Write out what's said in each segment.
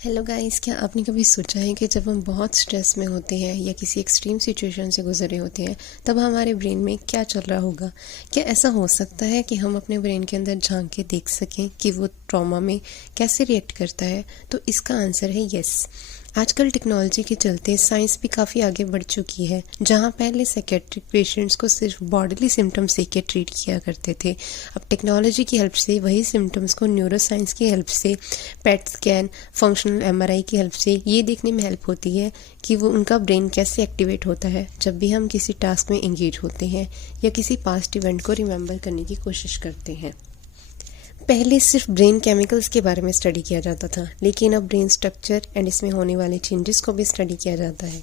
Hello guys, क्या आपने कभी सोचा है कि जब हम बहुत स्ट्रेस में होते हैं या किसी एक्सट्रीम सिचुएशन से गुजरे होते हैं तब हमारे ब्रेन में क्या चल रहा होगा। क्या ऐसा हो सकता है कि हम अपने ब्रेन के अंदर झांक के देख सकें कि वो ट्रॉमा में कैसे रिएक्ट करता है? तो इसका आंसर है यस। आजकल टेक्नोलॉजी के चलते साइंस भी काफ़ी आगे बढ़ चुकी है। जहां पहले साइकेट्रिक पेशेंट्स को सिर्फ बॉडीली सिम्टम्स देख के ट्रीट किया करते थे, अब टेक्नोलॉजी की हेल्प से वही सिम्टम्स को न्यूरोसाइंस की हेल्प से, पेट स्कैन, फंक्शनल एमआरआई की हेल्प से ये देखने में हेल्प होती है कि वो उनका ब्रेन कैसे एक्टिवेट होता है जब भी हम किसी टास्क में एंगेज होते हैं या किसी पास्ट इवेंट को रिमेंबर करने की कोशिश करते हैं। पहले सिर्फ ब्रेन केमिकल्स के बारे में स्टडी किया जाता था, लेकिन अब ब्रेन स्ट्रक्चर एंड इसमें होने वाले चेंजेस को भी स्टडी किया जाता है।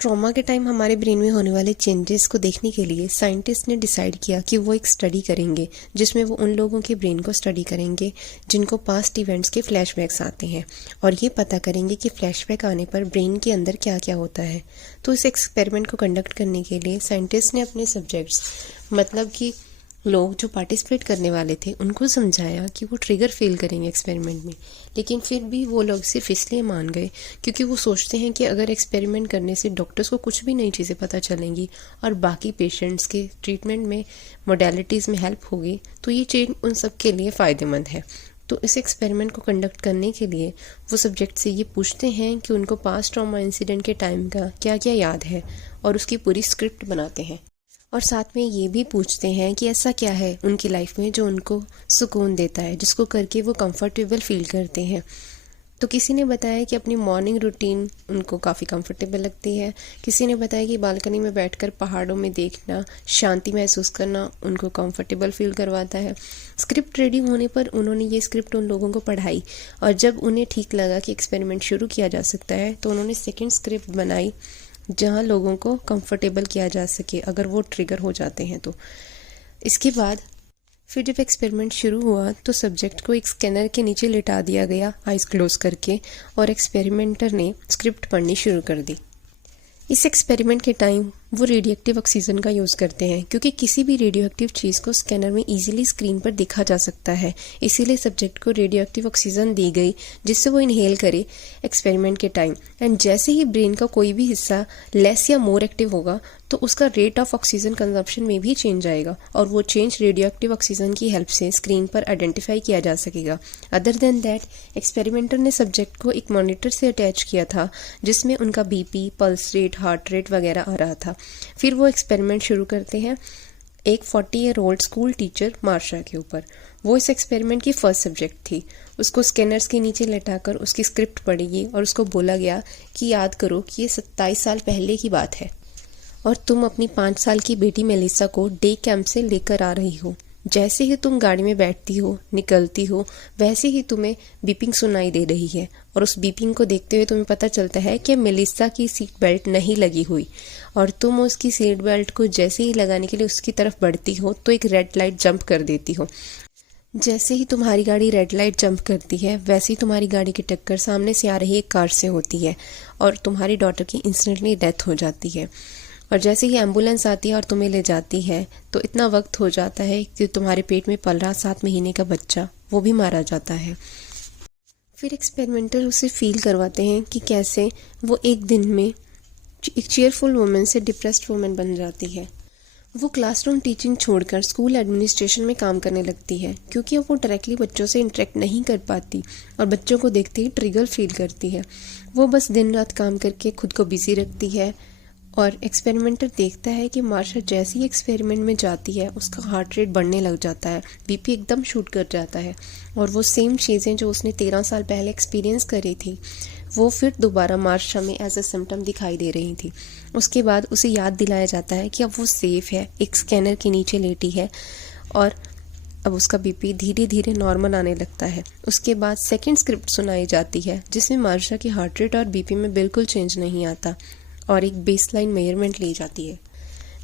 ट्रॉमा के टाइम हमारे ब्रेन में होने वाले चेंजेस को देखने के लिए साइंटिस्ट ने डिसाइड किया कि वो एक स्टडी करेंगे जिसमें वो उन लोगों के ब्रेन को स्टडी करेंगे जिनको पास्ट इवेंट्स के फ्लैशबैक्स आते हैं, और ये पता करेंगे कि फ्लैशबैक आने पर ब्रेन के अंदर क्या क्या होता है। तो इस एक्सपेरिमेंट को कंडक्ट करने के लिए साइंटिस्ट ने अपने सब्जेक्ट्स, मतलब कि लोग जो पार्टिसिपेट करने वाले थे, उनको समझाया कि वो ट्रिगर फील करेंगे एक्सपेरिमेंट में। लेकिन फिर भी वो लोग सिर्फ इसलिए मान गए क्योंकि वो सोचते हैं कि अगर एक्सपेरिमेंट करने से डॉक्टर्स को कुछ भी नई चीज़ें पता चलेंगी और बाकी पेशेंट्स के ट्रीटमेंट में मोडेलिटीज़ में हेल्प होगी तो ये चेंज उन सब के लिए फ़ायदेमंद है। तो इस एक्सपेरिमेंट को कंडक्ट करने के लिए वो सब्जेक्ट से ये पूछते हैं कि उनको पास्ट ट्रॉमा इंसिडेंट के टाइम का क्या क्या याद है, और उसकी पूरी स्क्रिप्ट बनाते हैं। और साथ में ये भी पूछते हैं कि ऐसा क्या है उनकी लाइफ में जो उनको सुकून देता है, जिसको करके वो कंफर्टेबल फील करते हैं। तो किसी ने बताया कि अपनी मॉर्निंग रूटीन उनको काफ़ी कंफर्टेबल लगती है। किसी ने बताया कि बालकनी में बैठकर पहाड़ों में देखना, शांति महसूस करना उनको कंफर्टेबल फील करवाता है। स्क्रिप्ट रेडी होने पर उन्होंने ये स्क्रिप्ट उन लोगों को पढ़ाई, और जब उन्हें ठीक लगा कि एक्सपेरिमेंट शुरू किया जा सकता है तो उन्होंने सेकेंड स्क्रिप्ट बनाई जहां लोगों को कंफर्टेबल किया जा सके अगर वो ट्रिगर हो जाते हैं तो। इसके बाद फिर जब एक्सपेरिमेंट शुरू हुआ तो सब्जेक्ट को एक स्कैनर के नीचे लिटा दिया गया आइज क्लोज करके, और एक्सपेरिमेंटर ने स्क्रिप्ट पढ़नी शुरू कर दी। इस एक्सपेरिमेंट के टाइम वो रेडियोएक्टिव ऑक्सीजन का यूज़ करते हैं क्योंकि किसी भी रेडियोएक्टिव चीज़ को स्कैनर में इजीली स्क्रीन पर देखा जा सकता है। इसीलिए सब्जेक्ट को रेडियोएक्टिव ऑक्सीजन दी गई जिससे वो इनहेल करे एक्सपेरिमेंट के टाइम। एंड जैसे ही ब्रेन का कोई भी हिस्सा लेस या मोर एक्टिव होगा तो उसका रेट ऑफ ऑक्सीजन कंजम्पशन में भी चेंज आएगा, और वो चेंज रेडियोएक्टिव ऑक्सीजन की हेल्प से स्क्रीन पर आइडेंटिफाई किया जा सकेगा। अदर देन दैट, एक्सपेरिमेंटर ने सब्जेक्ट को एक मॉनिटर से अटैच किया था जिसमें उनका BP, pulse rate, heart rate वगैरह आ रहा था। फिर वो एक्सपेरिमेंट शुरू करते हैं एक 40-year-old स्कूल टीचर मार्शा के ऊपर। वो इस एक्सपेरिमेंट की फर्स्ट सब्जेक्ट थी। उसको स्कैनर्स के नीचे लेटाकर उसकी स्क्रिप्ट पढ़ेगी और उसको बोला गया कि याद करो कि ये 27 साल पहले की बात है और तुम अपनी 5 साल की बेटी मेलिसा को डे कैंप से लेकर आ रही हो। जैसे ही तुम गाड़ी में बैठती हो, निकलती हो, वैसे ही तुम्हें बीपिंग सुनाई दे रही है, और उस बीपिंग को देखते हुए तुम्हें पता चलता है कि मेलिसा की सीट बेल्ट नहीं लगी हुई, और तुम उसकी सीट बेल्ट को जैसे ही लगाने के लिए उसकी तरफ बढ़ती हो तो एक रेड लाइट जंप कर देती हो। जैसे ही तुम्हारी गाड़ी रेड लाइट जंप करती है वैसे ही तुम्हारी गाड़ी की टक्कर सामने से आ रही एक कार से होती है और तुम्हारी डॉटर की इंस्टेंटली डेथ हो जाती है। और जैसे ही एम्बुलेंस आती है और तुम्हें ले जाती है तो इतना वक्त हो जाता है कि तुम्हारे पेट में पल रहा 7 महीने का बच्चा वो भी मारा जाता है। फिर एक्सपेरिमेंटर उसे फील करवाते हैं कि कैसे वो एक दिन में एक चीयरफुल वुमेन से डिप्रेस्ड वुमेन बन जाती है। वो क्लासरूम टीचिंग छोड़कर स्कूल एडमिनिस्ट्रेशन में काम करने लगती है क्योंकि अब वो डायरेक्टली बच्चों से इंटरेक्ट नहीं कर पाती और बच्चों को देखते ही ट्रिगर फील करती है। वो बस दिन रात काम करके खुद को बिजी रखती है, और एक्सपेरिमेंटर देखता है कि मार्शा जैसे ही एक्सपेरिमेंट में जाती है उसका हार्ट रेट बढ़ने लग जाता है, बीपी एकदम शूट कर जाता है, और वो सेम चीज़ें जो उसने 13 साल पहले एक्सपीरियंस करी थी वो फिर दोबारा मार्शा में एज अ सिम्टम दिखाई दे रही थी। उसके बाद उसे याद दिलाया जाता है कि अब वो सेफ है, एक स्कैनर के नीचे लेटी है, और अब उसका बीपी धीरे धीरे नॉर्मल आने लगता है। उसके बाद सेकंड स्क्रिप्ट सुनाई जाती है जिसमें मार्शा की हार्ट रेट और बीपी में बिल्कुल चेंज नहीं आता, और एक बेसलाइन मेजरमेंट ली जाती है।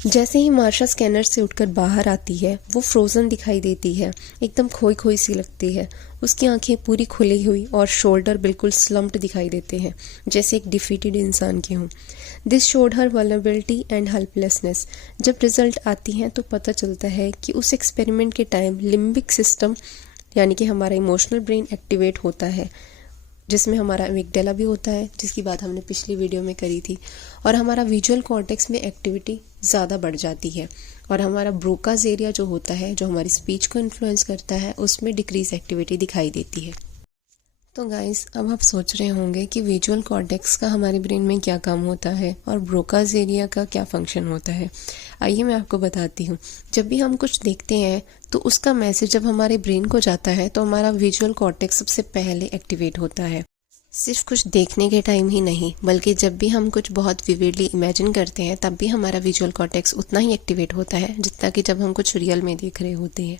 जैसे ही मार्शा स्कैनर से उठकर बाहर आती है वो फ्रोजन दिखाई देती है, एकदम खोई खोई सी लगती है। उसकी आंखें पूरी खुली हुई और शोल्डर बिल्कुल स्लम्प्ड दिखाई देते हैं, जैसे एक डिफीटेड इंसान के हों। This showed her vulnerability and helplessness. जब रिजल्ट आती हैं तो पता चलता है कि उस एक्सपेरिमेंट के टाइम लिम्बिक सिस्टम यानी कि हमारा इमोशनल ब्रेन एक्टिवेट होता है, जिसमें हमारा एमिगडाला भी होता है, जिसकी बात हमने पिछली वीडियो में करी थी, और हमारा विजुअल कॉर्टेक्स में एक्टिविटी ज़्यादा बढ़ जाती है, और हमारा ब्रोकास एरिया जो होता है, जो हमारी स्पीच को इन्फ्लुएंस करता है, उसमें डिक्रीज एक्टिविटी दिखाई देती है। तो गाइस, अब आप सोच रहे होंगे कि विजुअल कॉर्टेक्स का हमारे ब्रेन में क्या काम होता है और ब्रोकास एरिया का क्या फंक्शन होता है। आइए मैं आपको बताती हूँ। जब भी हम कुछ देखते हैं तो उसका मैसेज जब हमारे ब्रेन को जाता है तो हमारा विजुअल कॉर्टेक्स सबसे पहले एक्टिवेट होता है। सिर्फ कुछ देखने के टाइम ही नहीं, बल्कि जब भी हम कुछ बहुत विविडली इमेजिन करते हैं तब भी हमारा विजुअल कॉर्टेक्स उतना ही एक्टिवेट होता है जितना कि जब हम कुछ रियल में देख रहे होते हैं।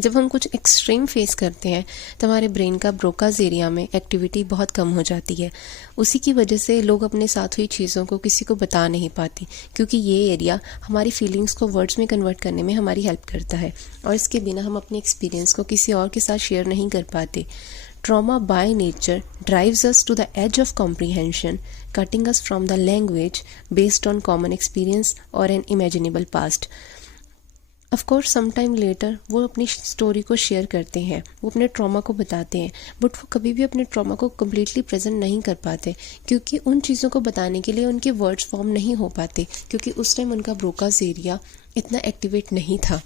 जब हम कुछ एक्सट्रीम फेस करते हैं तो हमारे ब्रेन का ब्रोकास एरिया में एक्टिविटी बहुत कम हो जाती है। उसी की वजह से लोग अपने साथ हुई चीज़ों को किसी को बता नहीं पाते, क्योंकि ये एरिया हमारी फीलिंग्स को वर्ड्स में कन्वर्ट करने में हमारी हेल्प करता है, और इसके बिना हम अपने एक्सपीरियंस को किसी और के साथ शेयर नहीं कर पाते। Trauma by nature drives us to the edge of comprehension, cutting us from the language based on common experience or an imaginable past. Of course, sometime later वो अपनी स्टोरी को शेयर करते हैं, वो अपने ट्रॉमा को बताते हैं, बट वो कभी भी अपने ट्रॉमा को कम्प्लीटली प्रेजेंट नहीं कर पाते, क्योंकि उन चीज़ों को बताने के लिए उनके वर्ड्स फॉर्म नहीं हो पाते, क्योंकि उस टाइम उनका ब्रोकास एरिया इतना एक्टिवेट नहीं था।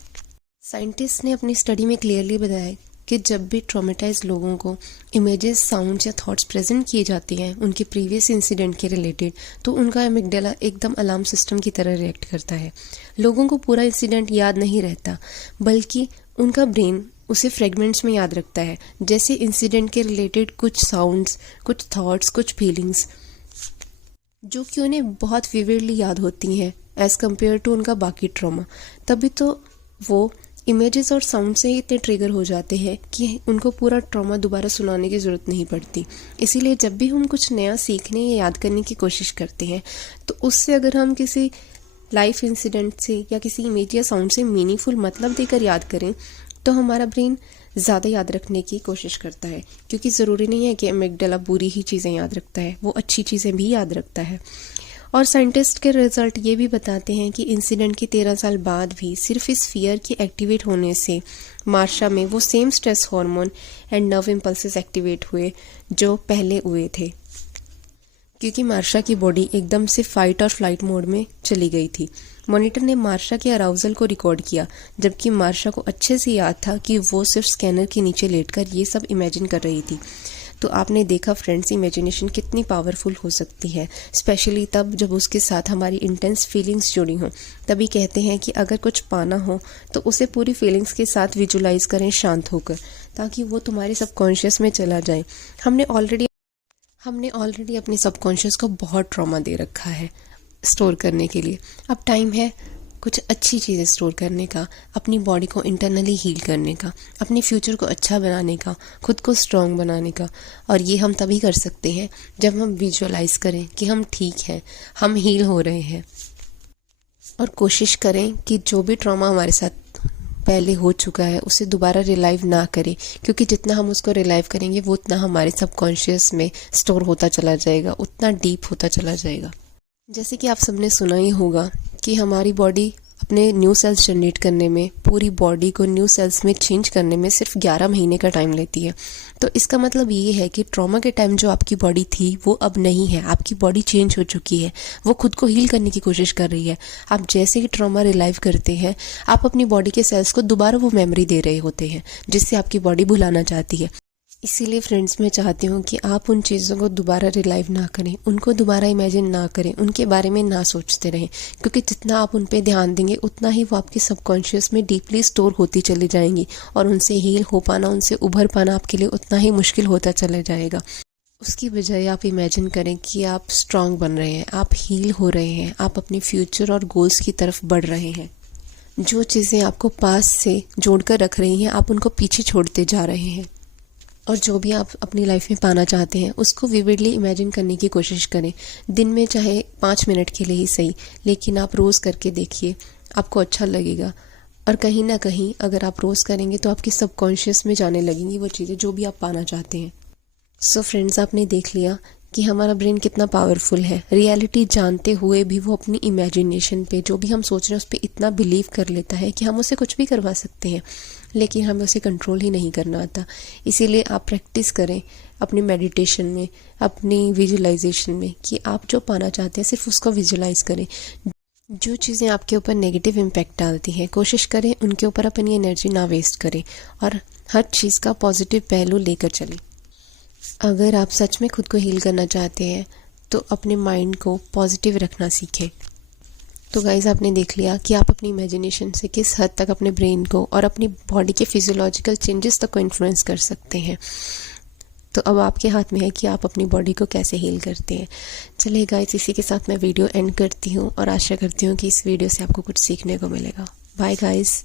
साइंटिस्ट ने अपनी स्टडी में क्लियरली बताया कि जब भी ट्रॉमेटाइज लोगों को इमेजेस, साउंड्स या थॉट्स प्रेजेंट किए जाते हैं उनके प्रीवियस इंसिडेंट के रिलेटेड, तो उनका एमिगडाला एकदम अलार्म सिस्टम की तरह रिएक्ट करता है। लोगों को पूरा इंसिडेंट याद नहीं रहता, बल्कि उनका ब्रेन उसे फ्रेगमेंट्स में याद रखता है, जैसे इंसिडेंट के रिलेटेड कुछ साउंड्स, कुछ थॉट्स, कुछ फीलिंग्स, जो कि उन्हें बहुत विविडली याद होती हैं एज़ कम्पेयर टू उनका बाकी ट्रॉमा। तभी तो वो इमेजेस और साउंड से इतने ट्रिगर हो जाते हैं कि उनको पूरा ट्रॉमा दोबारा सुनाने की ज़रूरत नहीं पड़ती। इसीलिए जब भी हम कुछ नया सीखने या याद करने की कोशिश करते हैं तो उससे अगर हम किसी लाइफ इंसिडेंट से या किसी इमेज या साउंड से मीनिंगफुल मतलब देकर याद करें तो हमारा ब्रेन ज़्यादा याद रखने की कोशिश करता है, क्योंकि ज़रूरी नहीं है कि एमिगडाला बुरी ही चीज़ें याद रखता है, वो अच्छी चीज़ें भी याद रखता है। और साइंटिस्ट के रिजल्ट ये भी बताते हैं कि इंसिडेंट के 13 साल बाद भी सिर्फ इस फियर के एक्टिवेट होने से मार्शा में वो same stress hormone and nerve impulses activate हुए जो पहले हुए थे, क्योंकि मार्शा की बॉडी एकदम से फाइट और फ्लाइट मोड में चली गई थी। मॉनिटर ने मार्शा के अराउजल को रिकॉर्ड किया, जबकि मार्शा को अच्छे से याद था कि वो सिर्फ स्कैनर के नीचे लेटकर ये सब इमेजिन कर रही थी। तो आपने देखा फ्रेंड्स, इमेजिनेशन कितनी पावरफुल हो सकती है, स्पेशली तब जब उसके साथ हमारी इंटेंस फीलिंग्स जुड़ी हों। तभी कहते हैं कि अगर कुछ पाना हो तो उसे पूरी फीलिंग्स के साथ विजुलाइज करें शांत होकर, ताकि वो तुम्हारे सबकॉन्शियस में चला जाए। हमने ऑलरेडी अपने सबकॉन्शियस को बहुत ट्रॉमा दे रखा है स्टोर करने के लिए। अब टाइम है कुछ अच्छी चीज़ें स्टोर करने का, अपनी बॉडी को इंटरनली हील करने का, अपने फ्यूचर को अच्छा बनाने का, खुद को स्ट्रॉन्ग बनाने का। और ये हम तभी कर सकते हैं जब हम विजुअलाइज करें कि हम ठीक हैं, हम हील हो रहे हैं, और कोशिश करें कि जो भी ट्रॉमा हमारे साथ पहले हो चुका है उसे दोबारा रिलाइव ना करें, क्योंकि जितना हम उसको रिलाइव करेंगे वो उतना हमारे सबकॉन्शियस में स्टोर होता चला जाएगा, उतना डीप होता चला जाएगा। जैसे कि आप सबने सुना ही होगा कि हमारी बॉडी अपने न्यू सेल्स जनरेट करने में, पूरी बॉडी को न्यू सेल्स में चेंज करने में सिर्फ 11 महीने का टाइम लेती है। तो इसका मतलब ये है कि ट्रॉमा के टाइम जो आपकी बॉडी थी वो अब नहीं है, आपकी बॉडी चेंज हो चुकी है, वो खुद को हील करने की कोशिश कर रही है। आप जैसे ही ट्रॉमा रिलाइव करते हैं, आप अपनी बॉडी के सेल्स को दोबारा वो मेमोरी दे रहे होते हैं जिससे आपकी बॉडी भुलाना चाहती है। इसीलिए फ्रेंड्स, मैं चाहती हूँ कि आप उन चीज़ों को दोबारा रिलाइव ना करें, उनको दोबारा इमेजिन ना करें, उनके बारे में ना सोचते रहें, क्योंकि जितना आप उन पे ध्यान देंगे उतना ही वो आपके सबकॉन्शियस में डीपली स्टोर होती चली जाएंगी, और उनसे हील हो पाना, उनसे उभर पाना आपके लिए उतना ही मुश्किल होता चला जाएगा। उसकी बजाय आप इमेजिन करें कि आप स्ट्रांग बन रहे हैं, आप हील हो रहे हैं, आप अपने फ्यूचर और गोल्स की तरफ बढ़ रहे हैं। जो चीज़ें आपको पास से जोड़कर रख रही हैं, आप उनको पीछे छोड़ते जा रहे हैं, और जो भी आप अपनी लाइफ में पाना चाहते हैं उसको विविडली इमेजिन करने की कोशिश करें। दिन में चाहे 5 मिनट के लिए ही सही, लेकिन आप रोज़ करके देखिए, आपको अच्छा लगेगा। और कहीं ना कहीं अगर आप रोज़ करेंगे तो आपके सबकॉन्शियस में जाने लगेंगी वो चीज़ें जो भी आप पाना चाहते हैं। सो फ्रेंड्स, आपने देख लिया कि हमारा ब्रेन कितना पावरफुल है। रियलिटी जानते हुए भी वो अपनी इमेजिनेशन पे, जो भी हम सोच रहे हैं उस पर इतना बिलीव कर लेता है कि हम उसे कुछ भी करवा सकते हैं, लेकिन हमें उसे कंट्रोल ही नहीं करना आता। इसीलिए आप प्रैक्टिस करें अपनी मेडिटेशन में, अपनी विजुअलाइजेशन में, कि आप जो पाना चाहते हैं सिर्फ उसको विजुअलाइज करें। जो चीज़ें आपके ऊपर नेगेटिव इम्पैक्ट डालती हैं, कोशिश करें उनके ऊपर अपनी एनर्जी ना वेस्ट करें और हर चीज़ का पॉजिटिव पहलू लेकर चलें। अगर आप सच में खुद को हील करना चाहते हैं तो अपने माइंड को पॉजिटिव रखना सीखें। तो गाइस, आपने देख लिया कि आप अपनी इमेजिनेशन से किस हद तक अपने ब्रेन को और अपनी बॉडी के फिजियोलॉजिकल चेंजेस तक को इन्फ्लुएंस कर सकते हैं। तो अब आपके हाथ में है कि आप अपनी बॉडी को कैसे हील करते हैं। चलिए गाइस, इसी के साथ मैं वीडियो एंड करती हूँ और आशा करती हूँ कि इस वीडियो से आपको कुछ सीखने को मिलेगा। Bye guys.